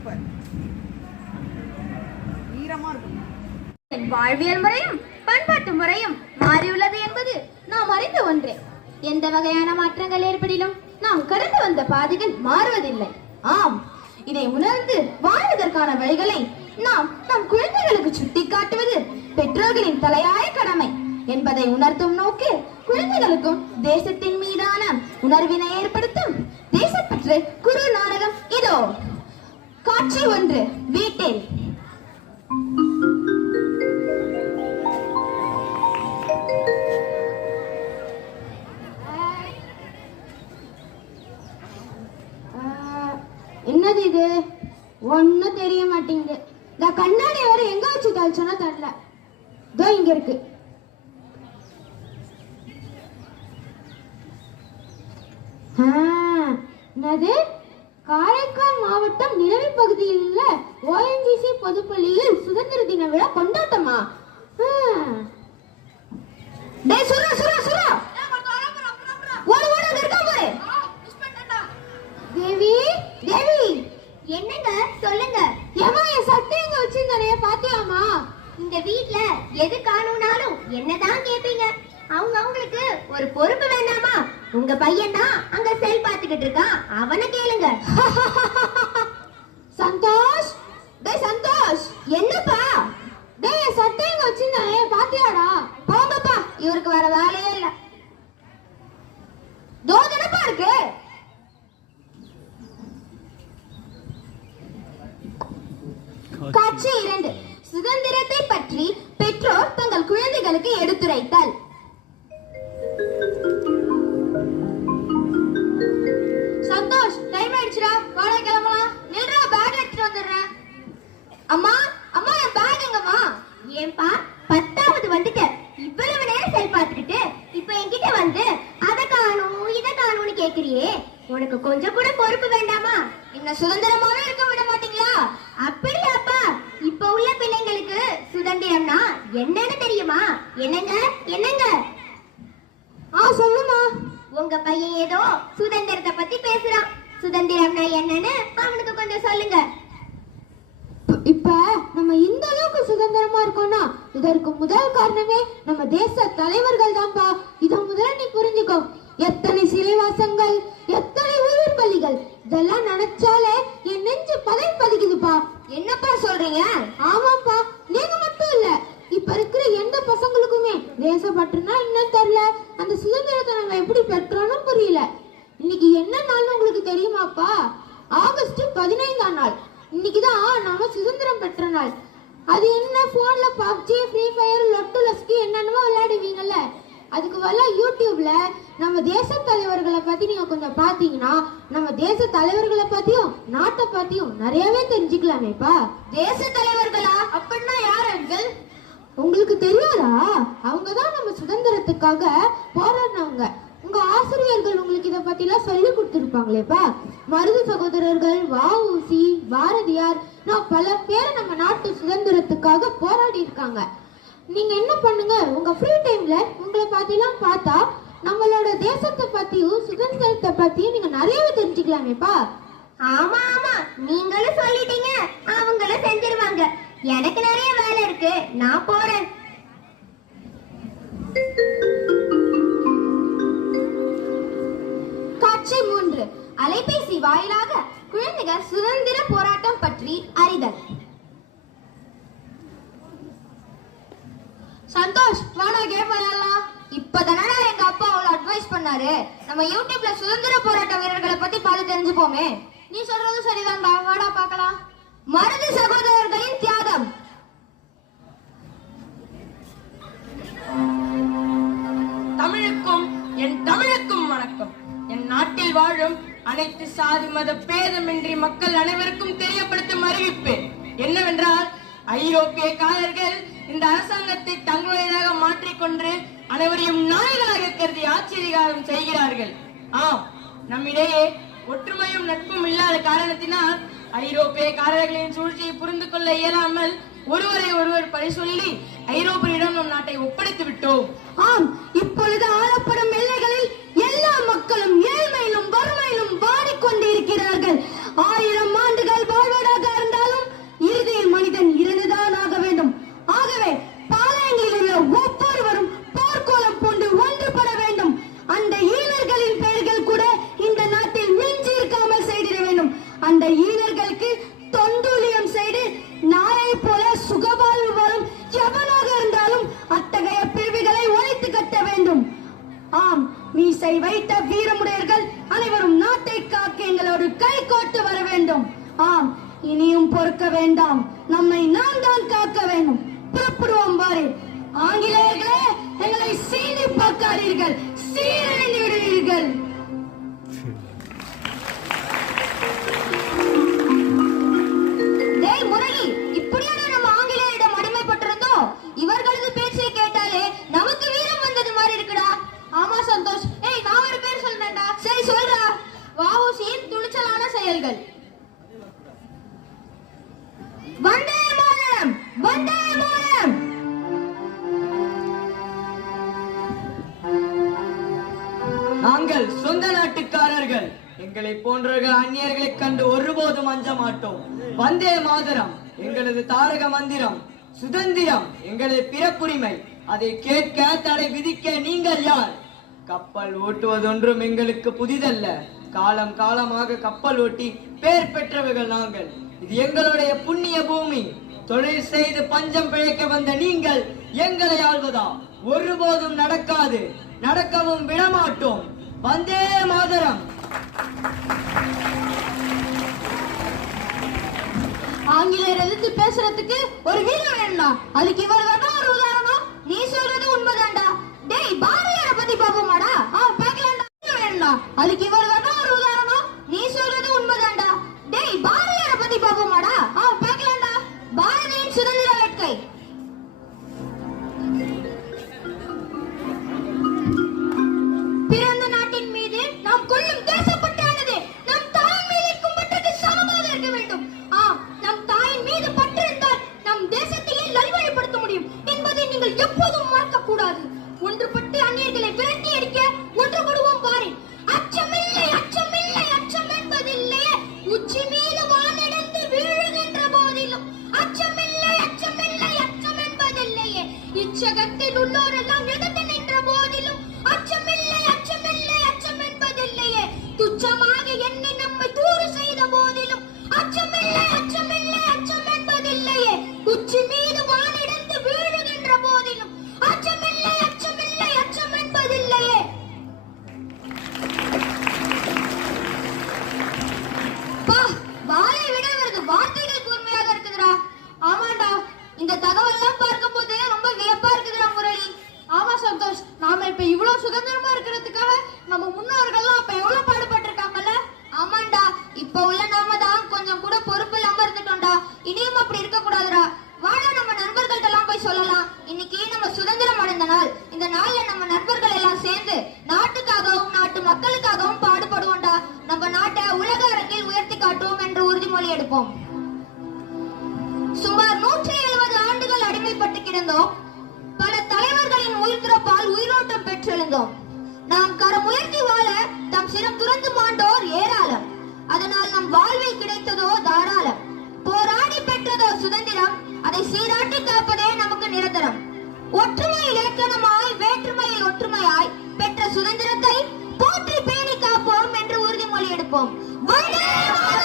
Super. வீரமா இருக்கும். வாழ்வியல் முறையும் பண்பாட்டு முறையும் மாறியுள்ளது என்பது நாம் அறிந்த ஒன்றே. எந்த வகையான மாற்றங்கள் ஏற்படிலும் நாம் கடந்து வந்த பாதைகள் மாறுவதில்லை. ஆம், இதை உணர்ந்து வாழ்வதற்கான வழிகளை நாம் நம் குழந்தைகளுக்கு சுட்டி காட்டுவது பெற்றோர்களின் தலையாய கடமை என்பதை உணர்த்தும் நோக்கு குழந்தைகளுக்கும் தேசத்தின் மீதான உணர்வினை ஏற்படுத்தும் தேசப்பற்று குறு நாடகம் இதோ. காட்சி 1. வீட்டில். என்னது இது? ஒன்னும் தெரிய மாட்டேங்குது. இந்த கண்ணாடி வர எங்க வச்சு தள்ளிச்சோன்னா தெரியல. இதோ இங்க இருக்கு. என்னது? காரைக்கால் மாவட்டம் நிலவி பகுதியில் உள்ள ONGC பொதுப்பள்ளியில் சுதந்திர தின விழா கொண்டாட்டமா? தேவி, தேவி, என்னங்க சொல்லுங்க. ஏமா என் சட்டை எங்க வச்சிருந்தானே பாத்தியாமா? இந்த வீட்ல எது காணும்னாலும் என்னதான் கேப்பீங்க? அவங்களுக்கு ஒரு பொறுப்பு வேண்டாமா? உங்க பையன் தான் அங்க செல் பாத்துக்கிட்டு இருக்கான், அவனை கேளுங்க. சந்தோஷ், டேய் சந்தோஷ், என்னப்பா? டேய் என் சட்டை எங்க வச்சிருந்தானே பாத்தியாடா? போங்கப்பா, இவருக்கு வர வேலையே இல்ல. தோதனப்பா இருக்கு. காட்சி 2. சுதந்திரத்தை பற்றி பெற்றோர் தங்கள் குழந்தைகளுக்கு எடுத்துரைத்தல். சந்தோஷ், டைம் ஆயிடுச்சுடா, வாடா கிளம்பலாம். நில்றா, பேக் எடுத்துட்டு வந்துடுறேன். அம்மா, அம்மா என் பேக் எங்கம்மா? ஏன்பா 10வது வந்துட்ட, இவ்வளவு நேரம் செல் பார்த்துக்கிட்டு இப்ப என்கிட்ட வந்து அதை காணும் இதை காணும்னு கேக்குறியே, உனக்கு கொஞ்சம் கூட பொறுப்பு வேண்டாமா? என்ன சுதந்திரமாவே இருக்க விட மாட்டீங்களா? அப்படியாப்பா? இப்ப உள்ள பிள்ளைங்களுக்கு சுதந்திரம்னா என்னன்னு தெரியுமா? என்னங்க என்னங்க? சொல்லுமா. உங்க பையன் ஏதோ சுதந்திரத்தை பத்தி பேசுறான். சுதந்திரம்னா என்னன்னு அவனுக்கு கொஞ்சம் சொல்லுங்க. இப்ப நம்ம இந்த அளவுக்கு சுதந்திரமா இருக்கோம்னா இதற்கு முதல் காரணமே நம்ம தேச தலைவர்கள் தான்ப்பா. இத முதல்ல நீ புரிஞ்சுக்கோ. எத்தனை சிறைவாசங்கள், எத்தனை உயிர் பலிகள், இதெல்லாம் நினைச்சாலே என் நெஞ்சு பதிக்குதுப்பா. என்னப்பா சொல்றீங்க? ஆமாப்பா, நீங்க மட்டும் இல்ல, இப்ப இருக்கிற எந்த பசங்களுக்குமே தேசப்பற்றுனா என்னன்னு தெரியல. அந்த சுதந்திரத்தை நம்ம எப்படி பெற்றோம்னு புரியல. இன்னைக்கு என்ன நாள்னு உங்களுக்கு தெரியுமாப்பா? ஆகஸ்ட் 15ஆம் நாள். இன்னைக்குதான் நாம சுதந்திரம் பெற்ற நாள். அது என்ன, போன்ல பப்ஜி, ஃப்ரீ ஃபயர், லொட்டு லஸ்கி என்னென்னமோ விளையாடுவீங்கல்ல, அதுக்கு வல்ல யூடியூப்ல நம்ம தேச தலைவர்களை பத்தி நீங்க கொஞ்சம் பாத்தீங்கன்னா நம்ம தேச தலைவர்களை பத்தியும் நாட்டை பத்தியும் நிறையவே தெரிஞ்சுக்கலாமேப்பா. தேச தலைவர்களா? அப்படின்னா யார் அங்கிள்? உங்களுக்கு தெரியாதா? அவங்கதான் நம்ம சுதந்திரத்துக்காக போராடினவங்க. உங்க ஆசிரியர்கள் உங்களுக்கு இத பத்தி எல்லாம் சொல்லி கொடுத்திருப்பாங்களேப்பா. மருது சகோதரர்கள், வ.உ.சி., பாரதியார், பல பேர் நம்ம நாட்டு சுதந்திரத்துக்காக போராடி இருக்காங்க. நீங்க என்ன பண்ணுங்க, உங்க ஃப்ரீ டைம்ல உங்களை பத்திலாம் பார்த்தா நம்மளோட தேசத்தை பத்தியும் சுதந்திரத்தை பத்தியும் நீங்க நிறையவே தெரிஞ்சுக்கலாமேப்பா. ஆமா ஆமா, நீங்களும் சொல்லிட்டீங்க, அவங்களும் செஞ்சிருவாங்க. எனக்கு நிறைய வேலை இருக்கு, நான் போறேன். காட்சி 3. அலைபேசி வாயிலாக குழந்தைகள் சுதந்திர போராட்டம் பற்றி அறிதல். சந்தோஷ், வாடா கேம் விளையாடலாம். இப்பதானே எங்க அப்பா அவ்வளவு அட்வைஸ் பண்ணாரு. நம்ம யூடியூப்ல சுதந்திர போராட்ட வீரர்களை பத்தி பார்த்து தெரிஞ்சுப்போமே. நீ சொல்றது சரிதான்டா, வாடா பார்க்கலாம். மருது சகோதரர்களின் தியாகம். தமிழுக்கும் என் தமிழுக்கும் வணக்கம். என் நாட்டில் வாழும் அனைத்து சாதி மத பேதமின்றி மக்கள் அனைவருக்கும் தெரியப்படுத்தும் அறிவிப்பு என்னவென்றால், ஐரோப்பிய காரர்கள் இந்த அரசாங்கத்தை தங்களுடையதாக மாற்றிக்கொண்டு அனைவரையும் நாய்களாக கருதி ஆட்சி அதிகாரம் செய்கிறார்கள். ஆம், நம்மிடையே ஒற்றுமையும் நட்பும் இல்லாத காரணத்தினால் ஐரோப்பிய காரர்களின் சூழ்ச்சியை புரிந்து கொள்ள இயலாமல் ஒருவரை ஒருவர் பழி சொல்லி ஐரோப்பியரிடம் நம் நாட்டை ஒப்படைத்து விட்டோம். ஆம், இப்பொழுது ஆளப்படும் எல்லைகளில் எல்லா மக்களும் ஏழ்மையிலும் வறுமையிலும் வாடிக்கொண்டிருக்கிறார்கள். 1000 ஆண்டுகள் வாழ்வதாக வீரமுடையர்கள் அனைவரும் நாட்டை காக்க எங்களோடு கை கோட்டு வர வேண்டும். ஆம், இனியும் பொறுக்க வேண்டாம், நம்மை நாம் தான் காக்க வேண்டும். புறப்படுவோம் பாரு. ஆங்கிலேயர்களே, எங்களை சீனி பார்க்காதீர்கள், சீரழிந்து விடுவீர்கள். டேய் முரளி, இப்படியான நம்ம ஆங்கிலேயரிடம் அடிமைப்பட்டிருந்தோம். இவர்களது பேச்சை கேட்டாலே நமக்கு வீரம் வந்தது மாதிரி இருக்குடா. ஆமா சந்தோஷ். ஏய், நான் ஒரு பேர் சொல்றேன்டா. சரி சொல்றா. வஉசியின் துணிச்சலான செயல்கள். வந்தே மாதரம், வந்தே மாதரம். நாங்கள் சொந்த நாட்டுக்காரர்கள். எங்களை போன்றவர்கள் அந்நியர்களை கண்டு ஒருபோதும் அஞ்ச மாட்டோம். வந்தே மாதரம் எங்களது தாரக மந்திரம். சுதந்திரம் எங்களது பிறப்புரிமை. அதை கேட்க தடை விதிக்க நீங்கள் யார்? கப்பல் ஓட்டுவதொன்றும் எங்களுக்கு புதிதல்ல. காலம் காலமாக கப்பல் ஓட்டி பேர் பெற்றவர்கள் நாங்கள். இது எங்களுடைய புண்ணிய பூமி. தொழில் செய்து பஞ்சம் பிழைக்க வந்த நீங்கள் எங்களை ஆள்வதா? ஒருபோதும் நடக்காது, நடக்கவும் விடமாட்டோம். வந்தே மாதரம். ஆங்கிலேயர் எதிர்த்து பேசுறதுக்கு ஒரு வீரம் வேணும்டா. அதுக்கு இவர் தான் ஒரு உதாரணம். நீ சொல்றது உண்மைதான்டா. டேய் பாரதியாரை பத்தி பாப்போமாடா? பார்க்கலாம்டா. வேணும்டா. அதுக்கு இவர் தான் ஒரு உதாரணம். நீ சொல்றது உண்மைதான்டா. டேய் பாரதியாரை பத்தி பாப்போமாடா? பார்க்கலாம்டா. பாரதியின் சுதந்திர வேட்கை. பிறந்த நாட்டின் மீது நாம் கொள்ளும் தேசப்பற்றானது நம் தாய் மீது இருக்கும் பற்றுக்கு சமமாக இருக்க வேண்டும். நம் தாயின் மீது பற்று இருந்தால் நம் தேசத்தையே நல்வழிப்படுத்த முடியும் என்பதை நீங்கள் எப்போதும் மறக்க கூடாது. ஒன்றுபட்டு அந்நியர்களை விரட்டி அடிக்க ஒன்றுபடுவோம் பாரு. அச்சமில்லை, அச்சமில்லை, அச்சம் என்பதில்லையே. உச்சி மீது வானிடந்து வீழுகின்ற போதிலும் அச்சமில்லை, அச்சமில்லை, அச்சம் என்பதில்லையே. இச்சகத்தில் உள்ளோரெல்லாம் எதிர்த்து நின்ற போதிலும் அச்சமில்லை, அச்சமில்லை, அச்சம் என்பதில்லையே. துச்சமாக எண்ணி நம்மை தூறு செய்த போதிலும் அச்சமில்லை, அச்சமில்லை, அச்சம் என்பதில்லையே. உச்சி மீது வானிடந்து வீழுகின்ற போதிலும் அச்சமில்லை, அச்சமில்லை, அச்சம் என்பதில்லையே. வாளை விட அவரது வார்த்தைகள் கூர்மையாக இருக்குதுடா. ஆமாண்டா. இந்த தகவல்லாம் பார்க்கும்போது ரொம்ப வியப்பா இருக்குதுடா முரளி. ஆமா சந்தோஷ். நாம இப்ப இவ்வளவு சுதந்திரமா இருக்கிறதுக்காக நம்ம முன்னோர்கள்லாம் அப்ப எவ்வளவு பாடுபட்டிருக்காங்கல்ல. ஆமாண்டா, இப்ப உள்ள நாம தான் கொஞ்சம் கூட பொறுப்பு இல்லாம இருந்துட்டோம்டா. இனியும் அப்படி இருக்க கூடாதுடா. வாடா நம்ம நண்பர்கள்ட்ட எல்லாம் போய் சொல்லலாம். இன்னைக்கு நம்ம சுதந்திரம் அடைந்த நாள். இந்த நாள்ல நம்ம நண்பர்கள் எல்லாம் சேர்ந்து நாட்டுக்காகவும் நாட்டு மக்களுக்காகவும் பாடுபடுவோம்டா. நம்ம நாட்டை உலக அரங்கில் உயர்த்தி காட்டுவோம் என்று உறுதிமொழி எடுப்போம். சுமார் 170 ஆண்டுகள் அடிமைப்பட்டு கிடந்தோம். பல தலைவர்களின் உயிர் துறப்பால் உயிரோட்டம் பெற்றெழுந்தோம். நாம் கரம் உயர்த்தி வாழ தம் சிரம் துறந்து மாண்டோர் ஏராளம். அதனால் நம் வாழ்வில் கிடைத்ததோ தாராளம். போராடி பெற்றதோ சுதந்திரம். அதை சீராட்டி காப்பதே நமக்கு நிரந்தரம். ஒற்றுமையில் இலக்கணமாய் வேற்றுமையில் ஒற்றுமையாய் பெற்ற சுதந்திரத்தை போற்றி பேணி காப்போம் என்று உறுதிமொழி எடுப்போம். வந்தே மாதரம்.